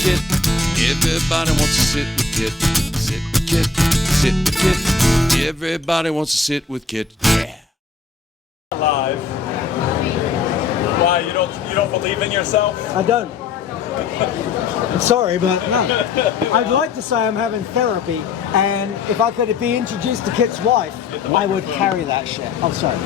Kit. Everybody wants to sit with Kit. Sit with Kit. Sit with Kit. Everybody wants to sit with Kit. Yeah. Live. Why, you don't believe in yourself? I don't. I'm sorry, but no. I'd like to say I'm having therapy, and if I could be introduced to Kit's wife, I would carry that shit. I'm sorry.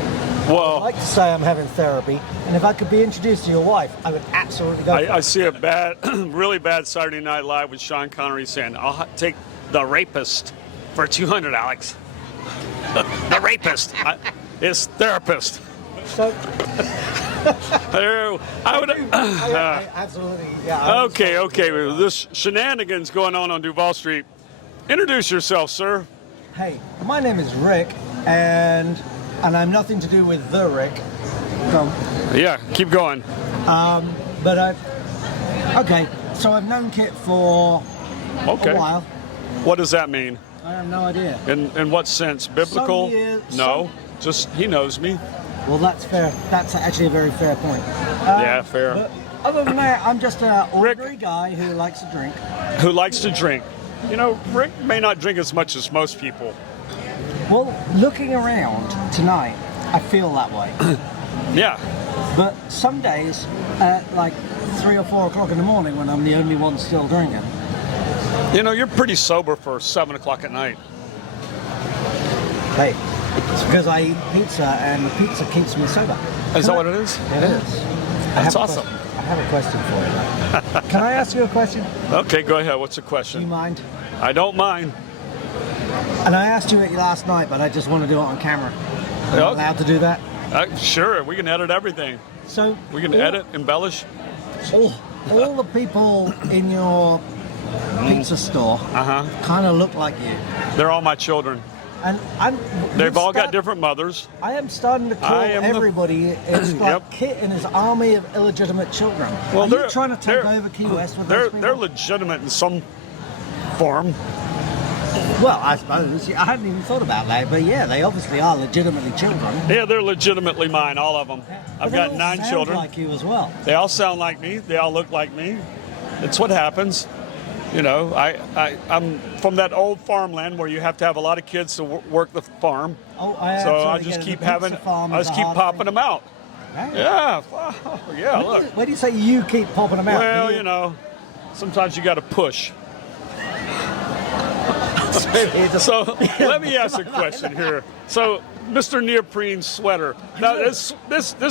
Well, I'd like to say I'm having therapy, and if I could be introduced to your wife, I would absolutely go. I see a bad, really bad Saturday Night Live with Sean Connery saying, "I'll take the rapist for $200, Alex." The rapist is therapist. So, I would. I absolutely, yeah. Okay. This shenanigans going on Duval Street. Introduce yourself, sir. Hey, my name is Rick, and I'm nothing to do with the Rick. So, Yeah, keep going. Okay, so I've known Kit for a while. What does that mean? I have no idea. In what sense? Biblical? No, just he knows me. Well, that's fair. That's actually a very fair point. Yeah, fair. But other than that, I'm just an ordinary guy who likes to drink. Who likes to drink. You know, Rick may not drink as much as most people. Well, looking around tonight, I feel that way. Yeah. But some days, at like 3 or 4 o'clock in the morning, when I'm the only one still drinking. You know, you're pretty sober for 7 o'clock at night. Hey, it's because I eat pizza, and the pizza keeps me sober. Is that what it is? It is. That's awesome. I have a question for you, though. Can I ask you a question? Okay, go ahead. What's the Do you question? mind? I don't mind. And I asked you it last night, but I just want to do it on camera. Am I Okay. allowed to do that? Sure, we can edit everything. So We can edit, embellish. all the people in your pizza store kind of look like you, They're all my children. and They've all got different mothers. I am starting to call I am everybody. It's like Yep. Kit and his army of illegitimate children. Well, Are you trying to take they're- over Key West with They're those they're people? legitimate in some form. Well, I suppose. I hadn't even thought about that, but yeah, they obviously are legitimately children. Yeah, they're legitimately mine, all of them. I've But they got all 9 sound children. like you as well. They all sound like me. They all look like me. It's what happens. You know, I'm from that old farmland where you have to have a lot of kids to work the farm. Oh, I So I absolutely just get it. keep The pizza having, farm I is just a keep hard popping thing. them out. Right. Yeah, yeah. Look. Where do you say you keep popping them out? Well, Do you know, sometimes you got to push. So let me ask a question here. So, Mr. Neoprene sweater. Now, this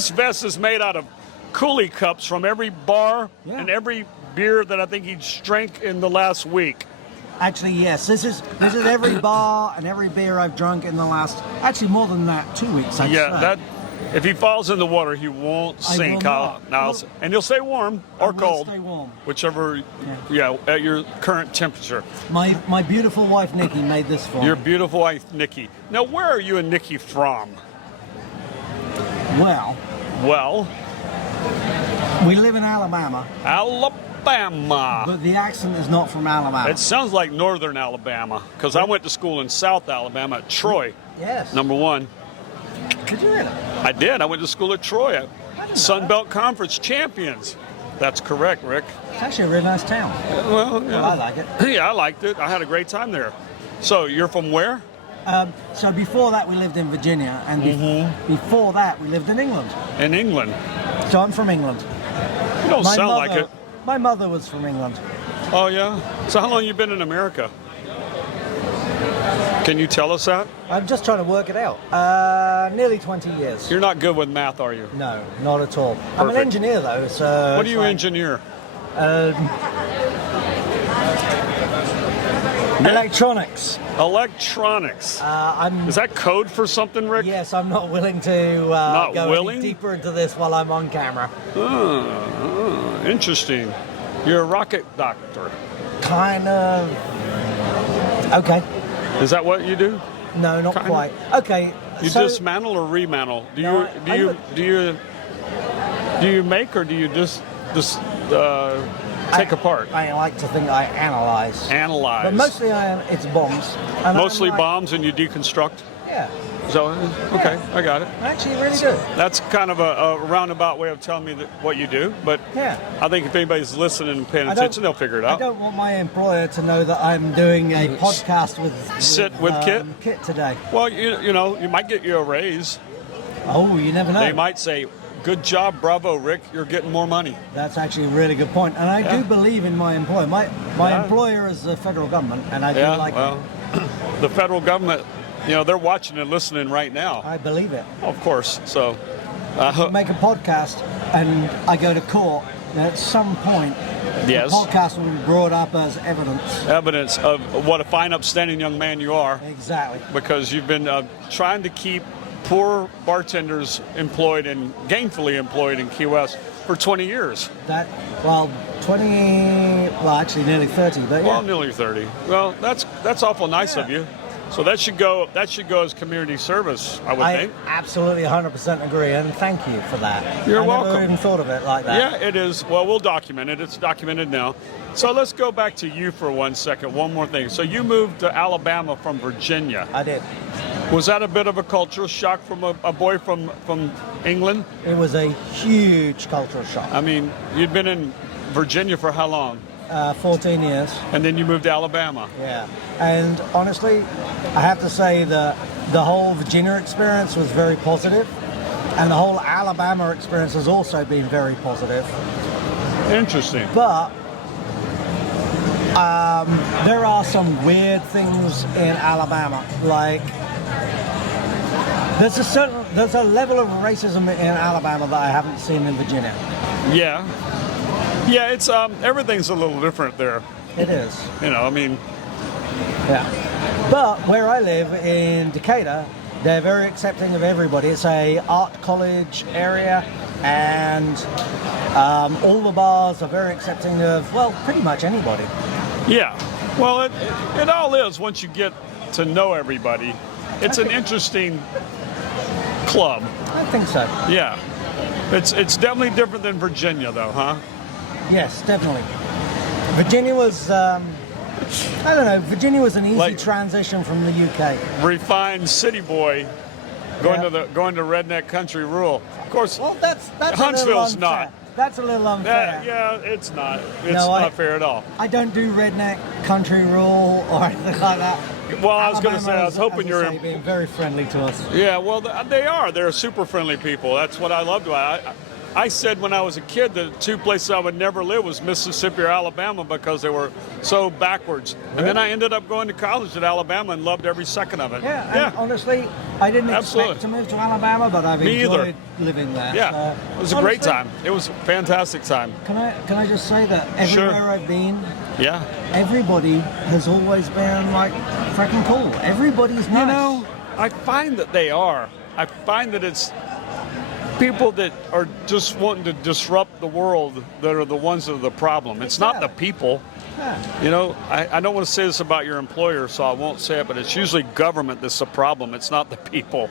vest is made out of coolie cups from every bar and every beer that I think he drank in the last week. Actually, yes. This is every bar and every beer I've drunk in the last. Actually, more than that, 2 weeks. I'd Yeah, say. that. If he falls in the water, he won't I sink. will not. Now, and he'll stay warm or will cold, stay warm. whichever. Yeah, at your current temperature. My beautiful wife Nikki made this for Your me. beautiful wife, Nikki. Now, where are you and Nikki from? Well, Well, we live in Alabama, Alabama. but the accent is not from Alabama. It sounds like northern Alabama because I went to school in South Alabama at Troy, yes. number 1. Did you really? I did. I went to school at Troy. Sun Belt Conference champions. That's correct, Rick. It's actually a really nice town. Well, yeah. I like it. Yeah, I liked it. I had a great time there. So you're from where? So before that, we lived in Virginia, and before that, we lived in England. In England. So I'm from England. You don't sound like it. My mother was from England. Oh, yeah? So how long you been in America? Can you tell us that? I'm just trying to work it out. Nearly 20 years. You're not good with math, are you? No, not at all. I'm an Perfect. engineer, though, so... What do you engineer? Electronics. Electronics. I'm... Is that code for something, Rick? Yes, I'm not willing to go willing? any deeper into this while I'm on camera. Interesting. You're a rocket doctor. Kind of... Okay. Is that what you do? No, not Kinda. quite. Okay. You so, dismantle or remantle? No, Do you make or do you just take apart? I like to think I analyze. Analyze. But mostly it's bombs. And Mostly I'm like, bombs and you deconstruct? Yeah. So, okay, I got it. Actually, really good. That's kind of a roundabout way of telling me what you do, but Yeah. I think if anybody's listening and paying I don't- attention, they'll figure it I out. don't want my employer to know that I'm doing a podcast with Kit? Kit today. Well, you know, you might get you a raise. Oh, you never know. They might say, "Good job, bravo, Rick. You're getting more money." That's actually a really good point, and I Yeah. do believe in my employer. My Yeah. employer is the federal government, and I do Yeah, like. well, the federal government, you know, they're watching and listening right now. I believe it. Of course. So, Make a podcast, and I go to court. And at some point, yes, the podcast will be brought up as evidence of what a fine, upstanding young man you are, Exactly. because you've been trying to keep poor bartenders employed and gainfully employed in Key West for 20 years. That 20. Well, actually, nearly 30. But yeah. Well, nearly 30. Well, that's awful nice of you. So that should go as community service, I would I think. absolutely 100% agree, and thank you for that. You're I welcome. never even thought of it like that. Yeah, it is. Well, we'll document it. It's documented now. So let's go back to you for 1 second. One more thing. So you moved to Alabama from Virginia. I did. Was that a bit of a cultural shock from a boy from England? It was a huge cultural shock. I mean, you'd been in Virginia for how long? 14 years. And then you moved to Alabama. Yeah. And honestly, I have to say that the whole Virginia experience was very positive, and the whole Alabama experience has also been very positive. Interesting. But there are some weird things in Alabama, like there's a level of racism in Alabama that I haven't seen in Virginia. Yeah. Yeah, it's everything's a little different there. It is. You know, I mean, Yeah. But where I live in Decatur, they're very accepting of everybody. It's a art college area, and all the bars are very accepting of, well, pretty much anybody. yeah. Well, it all is once you get to know everybody. It's an interesting club. I think so. Yeah. It's definitely different than Virginia, though, huh? Yes, definitely. Virginia was, I don't know, Virginia was an easy transition from the UK. Refined city boy going Yeah. to redneck country rural. Of course, Well, that's Huntsville's a little unfair. not. That's a little unfair. yeah, it's not. It's No, not fair at all. I don't do redneck country rule or anything like that. Well, I was going to say, I Alabama was is, hoping as you I were. say, being very friendly to us. Yeah, well, they are. They're super friendly people. That's what I loved about it. I said when I was a kid that two places I would never live was Mississippi or Alabama because they were so backwards. And then I ended up going to college at Alabama and loved every second of it. Yeah, and honestly, I didn't Absolutely. expect to move to Alabama, but I've Me either. enjoyed living there. Yeah, So, it was a great honestly, time. It was a fantastic time. Can I just say that Sure. everywhere I've been, Yeah. everybody has always been like freaking cool. Everybody's nice. You know, I find that they are. I find that it's people that are just wanting to disrupt the world that are the ones that are the problem. It's not the people. Yeah. You know, I don't want to say this about your employer, so I won't say it, but it's usually government that's the problem. It's not the people.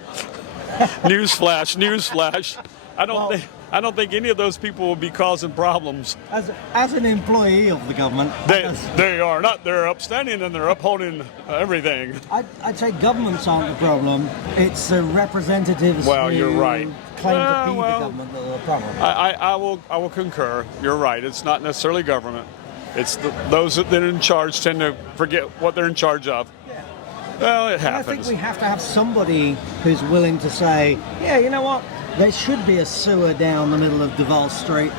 Newsflash, newsflash. I don't think any of those people will be causing problems. As an employee of the government, They are not. They're upstanding and they're upholding everything. I'd say governments aren't the problem. It's the representatives Well, who you're right. claim to be Well, the government that are the problem. I will concur. You're right. It's not necessarily government. It's those that are in charge tend to forget what they're in charge of. Yeah. Well, it And I think happens. we have to have somebody who's willing to say, yeah, you know what? There should be a sewer down the middle of Duval Street.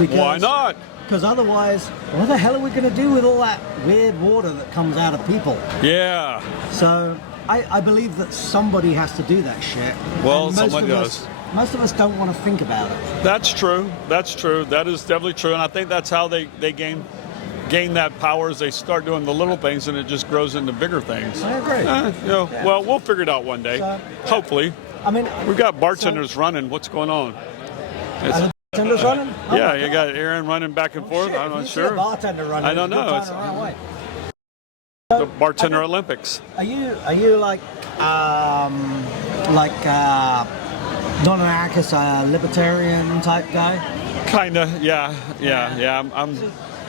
Because, Why not? Because otherwise, what the hell are we going to do with all that weird water that comes out of people? Yeah. So I believe that somebody has to do that shit. Well, And someone does. Most of us don't want to think about it. That's true. That's true. That is definitely true. And I think that's how they gain that power as they start doing the little things and it just grows into bigger things. I agree. Yeah. Well, we'll figure it out one day. So- Hopefully. I mean, We've got bartenders running. What's going on? are the bartenders running? Oh Yeah, my you God. got Aaron running back and forth. Shit, I'm if not you see a sure. bartender running, I don't it's a good know. time It's to run away. the bartender Olympics. Are you like non-anarchist, libertarian type guy? Kinda, yeah.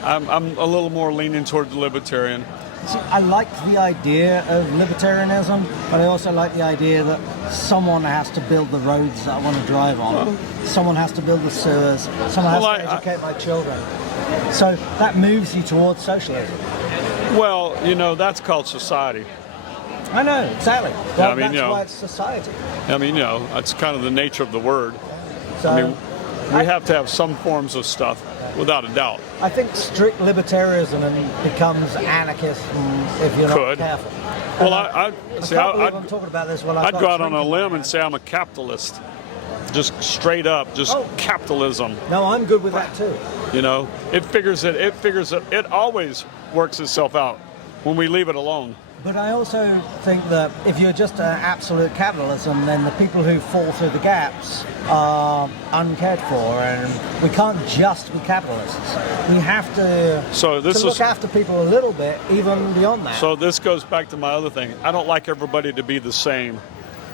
I'm a little more leaning towards libertarian. see, I like the idea of libertarianism, but I also like the idea that someone has to build the roads that I want to drive on. Someone has to build the sewers. Someone has to educate my children. So that moves you towards socialism. Well, that's called society. I know, exactly. Well, I mean, that's why it's society. I mean, that's kind of the nature of the word. So, I mean, we have to have some forms of stuff, without a doubt. I think strict libertarianism becomes anarchism if you're not careful. Well, I'm talking about this while I'd go out on a limb and say I'm a capitalist. Just straight up, capitalism. No, I'm good with that too. It always works itself out when we leave it alone. But I also think that if you're just an absolute capitalism, then the people who fall through the gaps are uncared for, and we can't just be capitalists. We have to look after people a little bit, even beyond that. So this goes back to my other thing. I don't like everybody to be the same.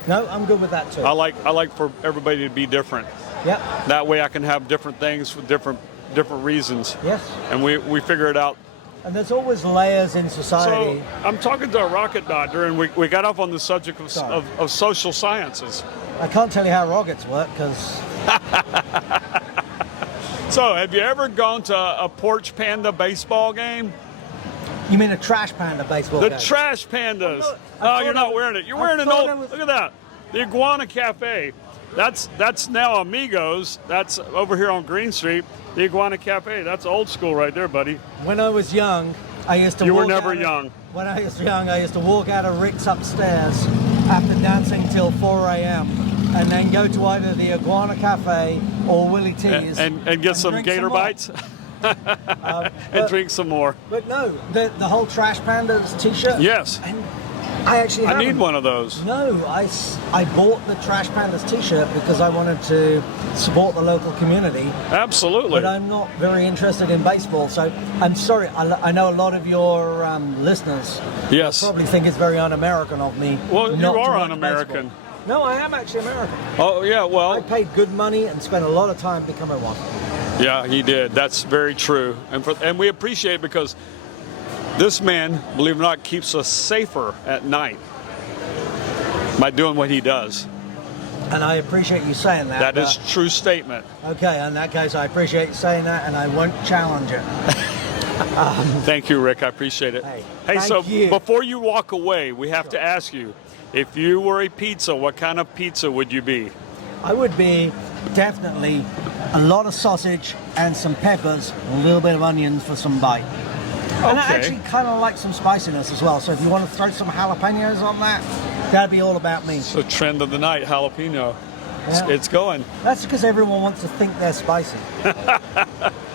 No, I'm good with that too. I like for everybody to be different. Yep. That way I can have different things for different reasons. Yes. And we figure it out. And there's always layers in society. So I'm talking to a rocket doctor, and we got off on the subject of social sciences. I can't tell you how rockets work because. So have you ever gone to a Porch Panda baseball game? You mean a Trash Panda baseball game? The Trash Pandas. Oh, you're not wearing it. You're wearing an old. Look at that. The Iguana Cafe. That's now Amigos. That's over here on Green Street. The Iguana Cafe. That's old school right there, buddy. When I was young, I used to. You were never young. When I was young, I used to walk out of Rick's upstairs after dancing till 4 a.m. and then go to either the Iguana Cafe or Willie T's and get some gator bites. And drink some more. But no, the whole Trash Pandas T-shirt. Yes. And I actually I need one of those. No, I bought the Trash Pandas T-shirt because I wanted to support the local community. Absolutely. But I'm not very interested in baseball, so I'm sorry. I know a lot of your listeners probably think it's very un-American of me. Well, not you are to like un-American. baseball. No, I am actually American. Oh, yeah, well. I paid good money and spent a lot of time becoming one. Yeah, he did. That's very true. And we appreciate it because this man, believe it or not, keeps us safer at night by doing what he does. And I appreciate you saying that. That is a true statement. Okay, in that case, I appreciate you saying that, and I won't challenge it. Thank you, Rick. I appreciate it. Hey, so before you walk away, we have to ask you, if you were a pizza, what kind of pizza would you be? I would be definitely a lot of sausage and some peppers, a little bit of onions for some bite. And I actually kind of like some spiciness as well. So if you want to throw some jalapenos on that, that'd be all about me. So trend of the night, jalapeno. Yeah. It's going. That's because everyone wants to think they're spicy.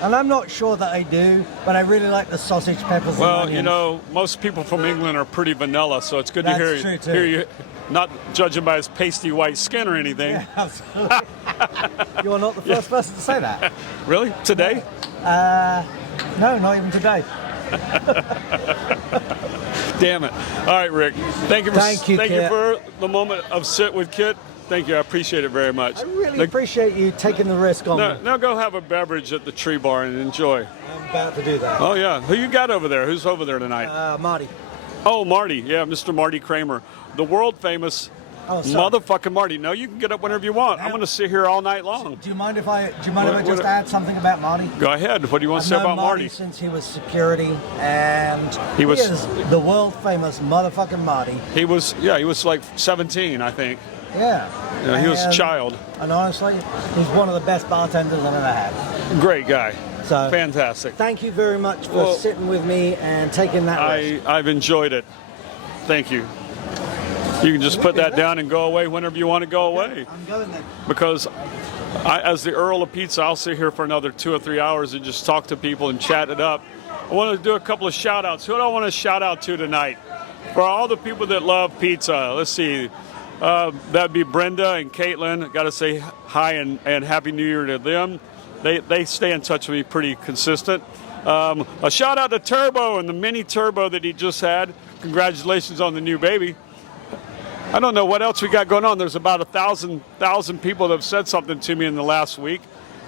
And I'm not sure that I do, but I really like the sausage, peppers, and onions. Well, most people from England are pretty vanilla, so it's good to hear you. Not judging by his pasty white skin or anything. Yeah, absolutely. You're not the first person to say that. Really? Today? No, not even today. Damn it. All right, Rick. Thank you for the moment of Sit with Kit. Thank you. I appreciate it very much. I really appreciate you taking the risk on me. Now go have a beverage at the Tree Bar and enjoy. I'm about to do that. Oh, yeah. Who you got over there? Who's over there tonight? Marty. Oh, Marty. Yeah, Mr. Marty Kramer. The world famous motherfucking Marty. No, you can get up whenever you want. I'm going to sit here all night long. Do you mind if I just add something about Marty? Go ahead. What do you want to say about Marty? Since he was security, and he is the world famous motherfucking Marty. He was like 17, I think. Yeah. He was a child. And honestly, he's one of the best bartenders I've ever had. Great guy. So fantastic. Thank you very much for sitting with me and taking that risk. I've enjoyed it. Thank you. You can just put that down and go away whenever you want to go away. I'm going then. Because as the Earl of Pizza, I'll sit here for another 2 or 3 hours and just talk to people and chat it up. I want to do a couple of shout outs. Who do I want to shout out to tonight? For all the people that love pizza, let's see. That'd be Brenda and Caitlin. Got to say hi and Happy New Year to them. They stay in touch with me pretty consistent. A shout out to Turbo and the mini Turbo that he just had. Congratulations on the new baby. I don't know what else we got going on. There's about 1,000 people that have said something to me in the last week.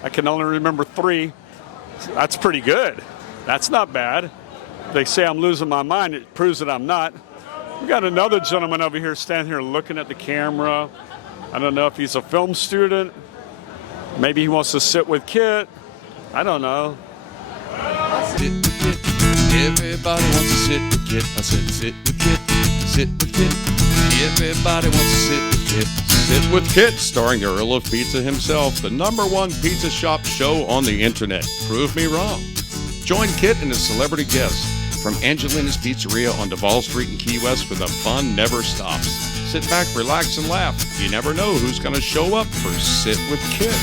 I can only remember 3. That's pretty good. That's not bad. they say I'm losing my mind. It proves that I'm not. We got another gentleman over here standing here looking at the camera. I don't know if he's a film student. Maybe he wants to sit with Kit. I don't know. Sit with Kit. Everybody wants to sit with Kit. I said sit with Kit. Sit with Kit. Everybody wants to sit with Kit. Sit with Kit, starring the Earl of Pizza himself, the #1 pizza shop show on the internet. Prove me wrong. Join Kit and his celebrity guests from Angelina's Pizzeria on Duval Street in Key West, where the fun never stops. Sit back, relax, and laugh. You never know who's going to show up for Sit with Kit.